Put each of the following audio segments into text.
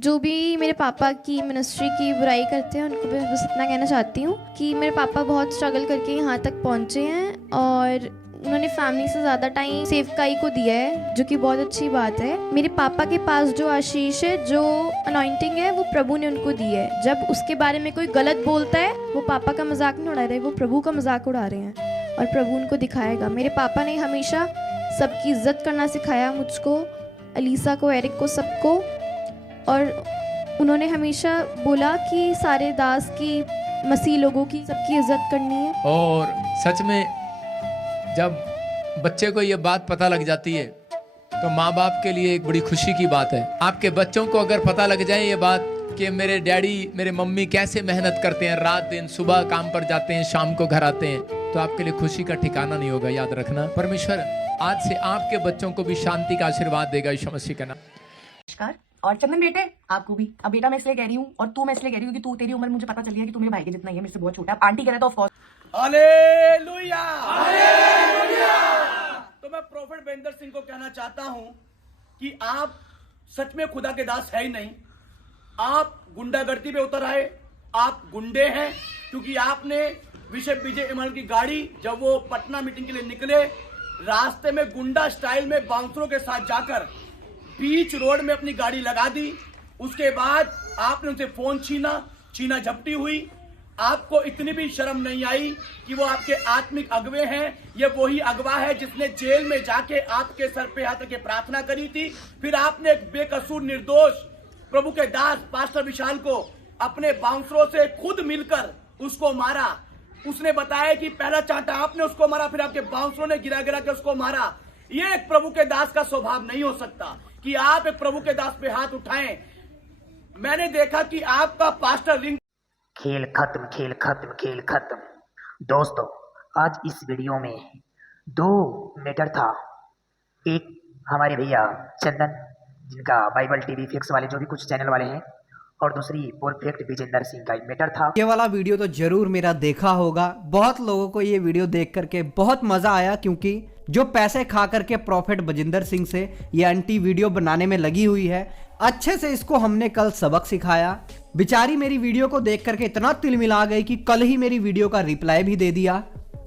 जो भी मेरे पापा की मिनिस्ट्री की बुराई करते हैं उनको मैं बस इतना कहना चाहती हूँ कि मेरे पापा बहुत स्ट्रगल करके यहाँ तक पहुँचे हैं और उन्होंने फैमिली से ज़्यादा टाइम सेवकाई को दिया है, जो कि बहुत अच्छी बात है। मेरे पापा के पास जो आशीष है, जो अनॉइंटिंग है, वो प्रभु ने उनको दी है। जब उसके बारे में कोई गलत बोलता है, वो पापा का मजाक नहीं उड़ा रहे, वो प्रभु का मजाक उड़ा रहे हैं और प्रभु उनको दिखाएगा। मेरे पापा ने हमेशा सबकी इज्जत करना सिखाया मुझको, अलीसा को, एरिक को, सबको। और उन्होंने हमेशा बोला कि सारे दास की, मसीह लोगों की, सबकी इज्जत करनी है। और सच में जब बच्चे को ये बात पता लग जाती है तो माँ बाप के लिए एक बड़ी खुशी की बात है। आपके बच्चों को अगर पता लग जाए ये बात कि मेरे डैडी, मेरे मम्मी कैसे मेहनत करते हैं, रात दिन, सुबह काम पर जाते हैं, शाम को घर आते हैं, तो आपके लिए खुशी का ठिकाना नहीं होगा। याद रखना, परमेश्वर आज से आपके बच्चों को भी शांति का आशीर्वाद देगा यीशु मसीह का नाम। नमस्कार। और चंदन बेटे, आपको भी। अब बेटा मैं इसलिए कह रही हूँ और तू मैं इसलिए कह रही हूँ कि तू, तेरी उम्र मुझे पता चली है कि तू मेरे भाई के जितना ही है, मेरे से बहुत छोटा है। आंटी कह रहा था ऑफ कोर्स। Hallelujah, hallelujah. तो मैं प्रोफेट बेंदर सिंह को कहना चाहता हूं कि आप सच में खुदा के दास है ही नहीं। आप गुंडागर्दी पे उतर आए, आप गुंडे हैं, क्योंकि आपने बिशप विजय इमल की गाड़ी, जब वो पटना मीटिंग के लिए निकले, रास्ते में गुंडा स्टाइल में बाउंसरों के साथ जाकर बीच रोड में अपनी गाड़ी लगा दी। उसके बाद आपने उनसे फोन छीना झपटी हुई। आपको इतनी भी शर्म नहीं आई कि वो आपके आत्मिक अगवे हैं। ये वही अगवा है जिसने जेल में जाके आपके सर पे हाथ रख के प्रार्थना करी थी। फिर आपने एक बेकसूर निर्दोष प्रभु के दास पास्टर विशाल को अपने बाउंसरों से खुद मिलकर उसको मारा। उसने बताया कि पहला चांटा आपने उसको मारा, फिर आपके बाउंसरों ने गिरा गिरा के उसको मारा। ये एक प्रभु के दास का स्वभाव नहीं हो सकता कि आप एक प्रभु के दास पे हाथ उठाएं। मैंने देखा कि आपका पास्टर रिंग खेल खत्म, खेल खत्म, खेल खत्म। दोस्तों, आज इस वीडियो में दो मैटर था। एक हमारे भैया चंदन, जिनका बाइबल टीवी फिक्स वाले जो भी कुछ चैनल वाले हैं, और दूसरी परफेक्ट विजेंदर सिंह का मैटर था। ये वाला वीडियो तो जरूर मेरा देखा होगा। बहुत लोगों को ये वीडियो देख करके बहुत मजा आया, क्योंकि जो पैसे खा करके प्रॉफिट बजिंदर सिंह से ये एंटी वीडियो बनाने में लगी हुई है, अच्छे से इसको हमने कल सबक सिखाया। बेचारी मेरी वीडियो को देख करके इतना तिलमिला गई कि कल ही मेरी वीडियो का रिप्लाई भी दे दिया।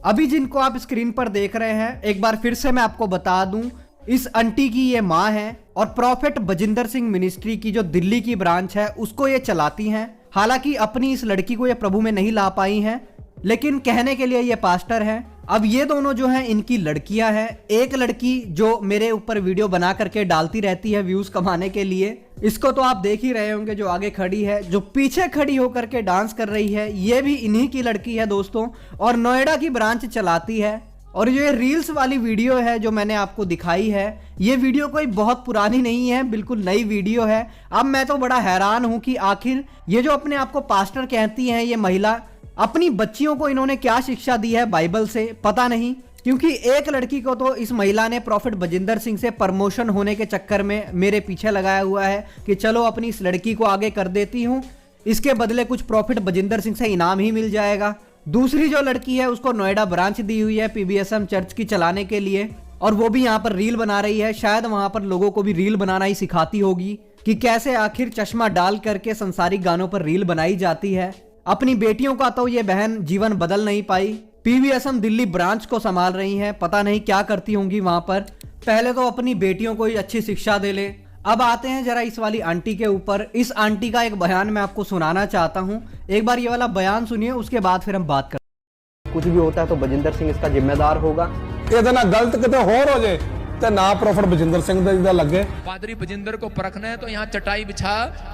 अभी जिनको आप स्क्रीन पर देख रहे हैं, एक बार फिर से मैं आपको बता दूं, इस आंटी की ये माँ है और प्रॉफिट बजिंदर सिंह मिनिस्ट्री की जो दिल्ली की ब्रांच है उसको ये चलाती हैं। हालांकि अपनी इस लड़की को ये प्रभु में नहीं ला पाई हैं, लेकिन कहने के लिए ये पास्टर हैं। अब ये दोनों जो हैं इनकी लड़कियां हैं। एक लड़की जो मेरे ऊपर वीडियो बना करके डालती रहती है व्यूज कमाने के लिए, इसको तो आप देख ही रहे होंगे, जो आगे खड़ी है, जो पीछे खड़ी होकर के डांस कर रही है, ये भी इन्हीं की लड़की है दोस्तों, और नोएडा की ब्रांच चलाती है। और ये रील्स वाली वीडियो है जो मैंने आपको दिखाई है, ये वीडियो कोई बहुत पुरानी नहीं है, बिल्कुल नई वीडियो है। अब मैं तो बड़ा हैरान हूं कि आखिर ये जो अपने आप को पास्टर कहती हैं ये महिला, अपनी बच्चियों को इन्होंने क्या शिक्षा दी है बाइबल से, पता नहीं। क्योंकि एक लड़की को तो इस महिला ने प्रॉफिट बजिंदर सिंह से प्रमोशन होने के चक्कर में मेरे पीछे लगाया हुआ है कि चलो अपनी इस लड़की को आगे कर देती हूँ, इसके बदले कुछ प्रॉफिट बजिंदर सिंह से इनाम ही मिल जाएगा। दूसरी जो लड़की है उसको नोएडा ब्रांच दी हुई है पीबीएसएम चर्च की चलाने के लिए, और वो भी यहाँ पर रील बना रही है। शायद वहां पर लोगों को भी रील बनाना ही सिखाती होगी कि कैसे आखिर चश्मा डाल करके संसारिक गानों पर रील बनाई जाती है। अपनी बेटियों का तो ये बहन जीवन बदल नहीं पाई, पीवीएसएम दिल्ली ब्रांच को संभाल रही हैं, पता नहीं क्या करती होंगी वहां पर। पहले तो अपनी बेटियों को ही अच्छी शिक्षा दे ले। अब आते हैं जरा इस वाली आंटी के ऊपर। इस आंटी का एक बयान मैं आपको सुनाना चाहता हूं, एक बार ये वाला बयान सुनिए, उसके बाद फिर हम बात करते। कुछ भी होता है तो बजिंदर सिंह इसका जिम्मेदार होगा। ਇਹਦੇ ਨਾਲ गलत किते होर हो जाए तो ना प्रॉफिट बजिंदर सिंह दा लगे। पादरी बजिंदर को परखना है तो यहाँ चटाई बिछा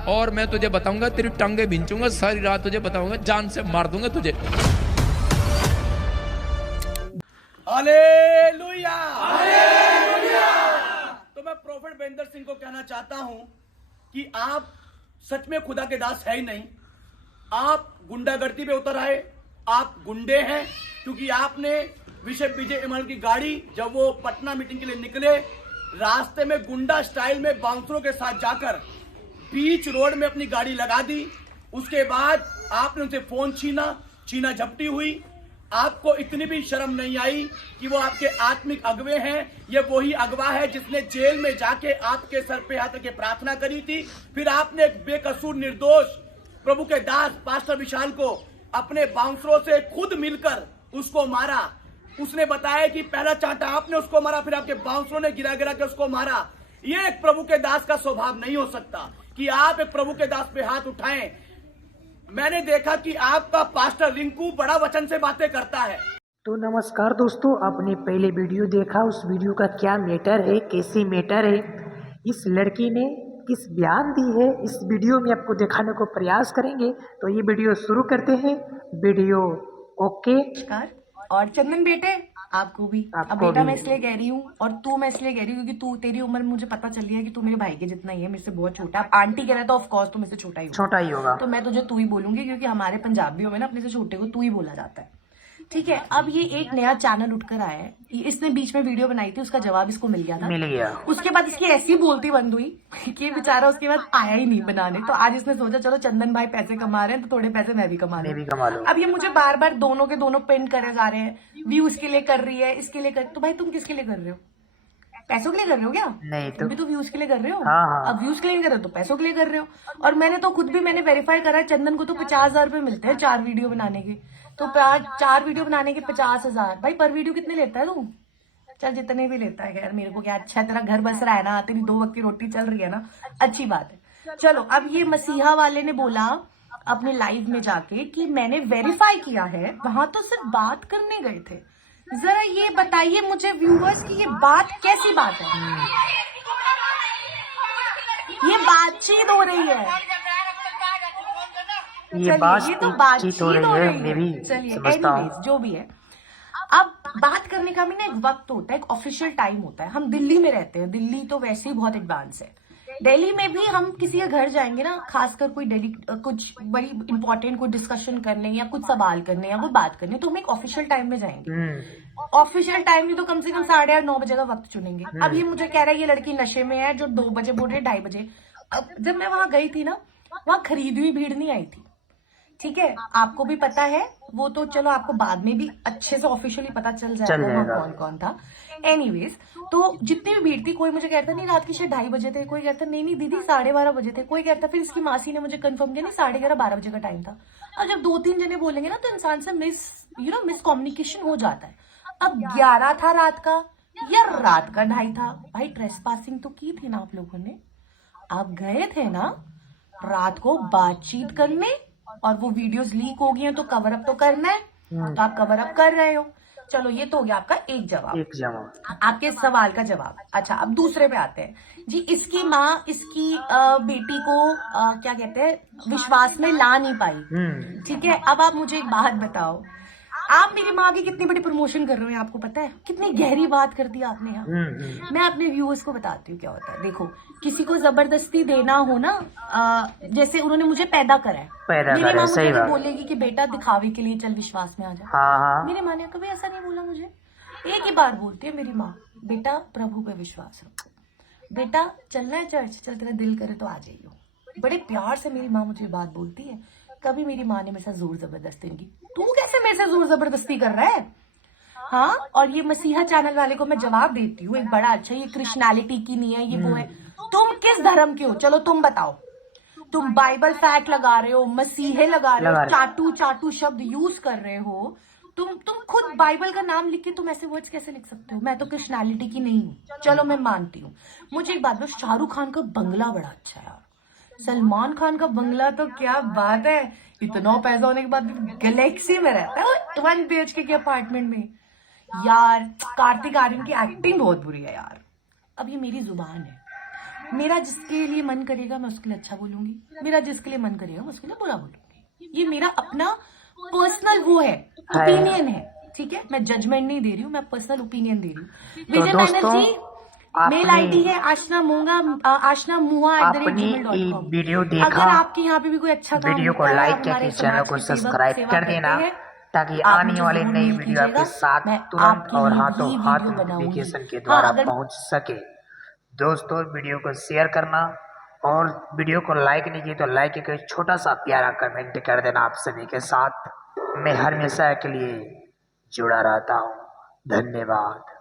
और मैं तुझे बताऊंगा, तेरी टांगे बिंचूंगा, सारी रात तुझे बताऊंगा, जान से मार दूंगा तुझे। Hallelujah, hallelujah. तो मैं प्रोफेट बेंदर सिंह को कहना चाहता हूं कि आप सच में खुदा के दास है ही नहीं। आप गुंडागर्दी पे उतर आए, आप गुंडे हैं, क्योंकि आपने बिशप विजय इमल की गाड़ी, जब वो पटना मीटिंग के लिए निकले, रास्ते में गुंडा स्टाइल में बाउंसरों के साथ जाकर बीच रोड में अपनी गाड़ी लगा दी। उसके बाद आपने उनसे फोन छीना झपटी हुई। आपको इतनी भी शर्म नहीं आई कि वो आपके आत्मिक अगवे हैं। ये वही अगवा है जिसने जेल में जाके आपके सर पे हाथ रख के प्रार्थना करी थी। फिर आपने एक बेकसूर निर्दोष प्रभु के दास पास्टर विशाल को अपने बाउंसरों से खुद मिलकर उसको मारा। उसने बताया कि पहला चांटा आपने उसको मारा, फिर आपके बाउंसरों ने गिरा गिरा के उसको मारा। ये एक प्रभु के दास का स्वभाव नहीं हो सकता कि आप एक प्रभु के दास पे हाथ उठाएं। मैंने देखा कि आपका पास्टर रिंकू बड़ा वचन से बातें करता है। तो नमस्कार दोस्तों, आपने पहले वीडियो देखा, उस वीडियो का क्या मैटर है, कैसे मैटर है, इस लड़की ने किस बयान दी है, इस वीडियो में आपको दिखाने को प्रयास करेंगे। तो ये वीडियो शुरू करते हैं। Video okay. नमस्कार। और चंदन बेटे आपको भी। अब बेटा मैं इसलिए कह रही हूँ और तू मैं इसलिए कह रही हूँ क्योंकि तू तेरी उम्र मुझे पता चल रही है कि तू मेरे भाई के जितना ही है, मेरे से बहुत छोटा। अब आंटी कह रहा है तो ऑफ कोर्स तू मेरे से छोटा ही होगा। तो मैं तुझे तू ही बोलूंगी क्योंकि हमारे पंजाबियों में ना अपने से छोटे को तू ही बोला जाता है। ठीक है। अब ये एक नया चैनल उठकर आया है, इसने बीच में वीडियो बनाई थी, उसका जवाब इसको मिल गया। उसके बाद इसकी ऐसी बोलती बंद हुई कि बेचारा उसके बाद आया ही नहीं बनाने। तो आज इसने सोचा चलो चंदन भाई पैसे कमा रहे हैं तो थोड़े पैसे मैं भी कमा लूं। अब ये मुझे बार बार दोनों के दोनों पेंट करे जा रहे हैं, व्यूज के लिए कर रही है, इसके लिए कर। तो भाई तुम किसके लिए कर रहे हो? पैसों के लिए कर रहे हो क्या? नहीं तो भी तो व्यूज के लिए कर रहे हो। अब व्यूज के लिए कर रहे हो तो पैसों के लिए कर रहे हो। और मैंने तो खुद भी मैंने वेरीफाई करा, चंदन को तो 50,000 रुपए मिलते हैं 4 वीडियो बनाने के। तो 4 वीडियो बनाने के 50,000। भाई पर वीडियो कितने लेता है तू? चल जितने भी लेता है यार, मेरे को क्या, अच्छा तेरा घर बस रहा है ना, तेरी 2 वक्त की रोटी चल रही है ना, अच्छी बात है। चलो अब ये मसीहा वाले ने बोला अपने लाइव में जाके कि मैंने वेरीफाई किया है, वहां तो सिर्फ बात करने गए थे। जरा ये बताइए मुझे व्यूअर्स की ये बात कैसी बात है? ये बातचीत हो रही है, ये तो बातचीत हो रही है। चलिए एनीवेज जो भी है, अब बात करने का भी ना एक वक्त होता है, एक ऑफिशियल टाइम होता है। हम दिल्ली में रहते हैं, दिल्ली तो वैसे ही बहुत एडवांस है। दिल्ली में भी हम किसी के घर जाएंगे ना, खासकर कोई कुछ बड़ी इंपॉर्टेंट कोई डिस्कशन करने या कुछ सवाल करने या कोई बात करने, तो हम एक ऑफिशियल टाइम में जाएंगे। ऑफिशियल टाइम में तो कम से कम 8:30 9 बजे का वक्त चुनेंगे। अब ये मुझे कह रहा है ये लड़की नशे में है, जो 2 बजे बोल रहे 2:30 बजे। अब जब मैं वहां गई थी ना, वहां खरीदी हुई भीड़ नहीं आई थी। ठीक है, आपको भी पता है, वो तो चलो आपको बाद में भी अच्छे से ऑफिशियली पता चल जाएगा कौन कौन था। एनीवेज, तो जितनी भी भीड़ थी, कोई मुझे कहता नहीं रात के शायद 2:30 बजे थे, कोई कहता नहीं दीदी 12:30 बजे थे, कोई कहता, फिर इसकी मासी ने मुझे कंफर्म किया नहीं 11:30 12 बजे का टाइम था। और जब 2-3 जने बोलेंगे ना तो इंसान से मिस कम्युनिकेशन हो जाता है। अब 11 था रात का या रात का 2:30 था? भाई ट्रेसपासिंग तो की थी ना आप लोगों ने, आप गए थे ना रात को बातचीत करने, और वो वीडियोस लीक हो गई हैं तो कवर अप तो करना है, तो आप कवर अप कर रहे हो। चलो ये तो हो गया आपका एक जवाब, आपके सवाल का जवाब। अच्छा अब दूसरे पे आते हैं जी। इसकी माँ इसकी बेटी को क्या कहते हैं विश्वास में ला नहीं पाई। ठीक है, अब आप मुझे एक बात बताओ, आप मेरी माँ की कितनी बड़ी प्रमोशन कर रहे हो, आपको पता है? कितनी गहरी बात कर दी आपने यहाँ। मैं अपने व्यूअर्स को बताती हूँ क्या होता है। देखो, किसी को जबरदस्ती देना हो ना, जैसे उन्होंने मुझे पैदा करा है, मेरी माँ मुझे नहीं बोलेगी कि बेटा दिखावे के लिए चल विश्वास में आ जा। मेरी माँ ने कभी ऐसा नहीं बोला मुझे। एक ही बार बोलती है मेरी माँ, बेटा प्रभु पे विश्वास रखो, बेटा चलना है चर्च, चल तेरा दिल करे तो आ जाइयो। बड़े प्यार से मेरी माँ मुझे बात बोलती है। कभी मेरी माँ ने मेरे साथ जोर जबरदस्ती नहीं की। तू कैसे मेरे साथ जोर जबरदस्ती कर रहा है? हाँ, और ये मसीहा चैनल वाले को मैं जवाब देती हूँ एक बड़ा अच्छा, ये क्रिश्चियनिटी की नहीं है, ये वो है। तुम किस धर्म के हो? चलो तुम बताओ। तुम बाइबल फैक्ट लगा रहे हो, मसीहे लगा रहे हो, चाटू शब्द यूज कर रहे हो। तुम खुद बाइबल का नाम लिख के तुम ऐसे वर्ड्स कैसे लिख सकते हो? मैं तो क्रिश्चियनिटी की नहीं हूँ, चलो मैं मानती हूँ। मुझे एक बात बताओ, शाहरुख खान का बंगला बड़ा अच्छा है यार, सलमान खान का बंगला तो क्या बात है, इतना पैसा होने के बाद भी गैलेक्सी में रहता है 1 BHK के अपार्टमेंट में। यार कार्तिक आर्यन की एक्टिंग बहुत बुरी है यार। अब ये मेरी जुबान है, मेरा जिसके लिए मन करेगा मैं उसके लिए अच्छा बोलूंगी, मेरा जिसके लिए मन करेगा मैं उसके लिए बुरा बोलूंगी। ये मेरा अपना पर्सनल वो है, ओपिनियन है। ठीक है, मैं जजमेंट नहीं दे रही हूँ, मैं पर्सनल ओपिनियन दे रही हूँ। विजय बैनर्जी मेल आईडी है आशना मुआ@gmail.com। वीडियो देखा, अगर आपके यहाँ पे भी कोई अच्छा काम वीडियो को लाइक करके चैनल को सब्सक्राइब कर देना, ताकि आने वाले नई वीडियो आपके साथ तुरंत और हाथों हाथ नोटिफिकेशन के द्वारा पहुंच सके। दोस्तों वीडियो को शेयर करना, और वीडियो को लाइक नहीं किया तो लाइक करके छोटा सा प्यारा कमेंट कर देना आप सभी के साथ। मैं हमेशा के लिए जुड़ा रहता हूँ। धन्यवाद।